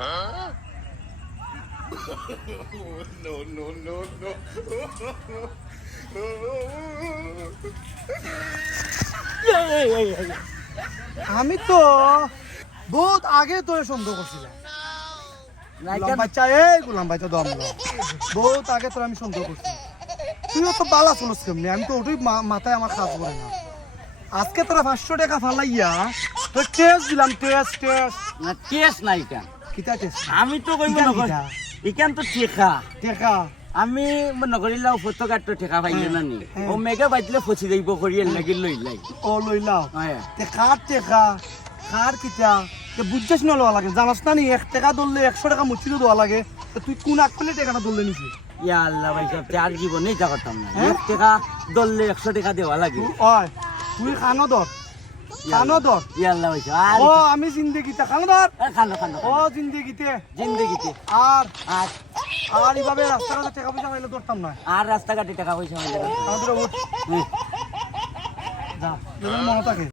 No, no, no, no. আমি তো বহুত আগে তোরে সন্দেহ করছিলাম। গোলাম বাচ্চা গোলাম বাচ্চা দম বহুত আগে তোর আমি সন্দেহ করছি। তুইও তো বালা চলস কেমনি, আমি তো ওটাই মাথায় আমার কাজ করে না। আজকে তোরা 500 টাকা ফালাইয়া তোর টেস্ট দিলাম, টেস্ট না টেস্ট নাই কেন কিতা টেস্ট আমি তো কইব না ইকান তো ঠেকা টেকা আমি নকরিলাও ফটো কাটতো ঠেকা পাইলে না নি ও মেগা বাইতলে ফসি যাইব করিয়ে লাগি লই লাই ও লইলাও হ্যাঁ টেকার টেকা কার কিতা বুঝছিস না লওয়া লাগে, জানাস না নি 1 টাকা ধরলে 100 টাকা মুচিতে দেওয়া লাগে। তুই কোন আগ পেলে টাকাটা ধরলে নিছি? ইয়া আল্লাহ ভাই সব আর জীবনেই তা করতাম না 1 টাকা দললে 100 টাকা দেওয়া লাগে ওই তুই খানো ধর, খানো ধর। ইয়া আল্লাহ ভাই আর ও আমি জিন্দেগিতে খানো ধর, খানো খানো ও জিন্দেগিতে জিন্দেগিতে আর আর আর এইভাবে রাস্তাঘাটে টাকা পয়সা পাইলে ধরতাম না। আর রাস্তাঘাটে টাকা পয়সা হইলে আমাদের উঠ যা, মনে থাকে।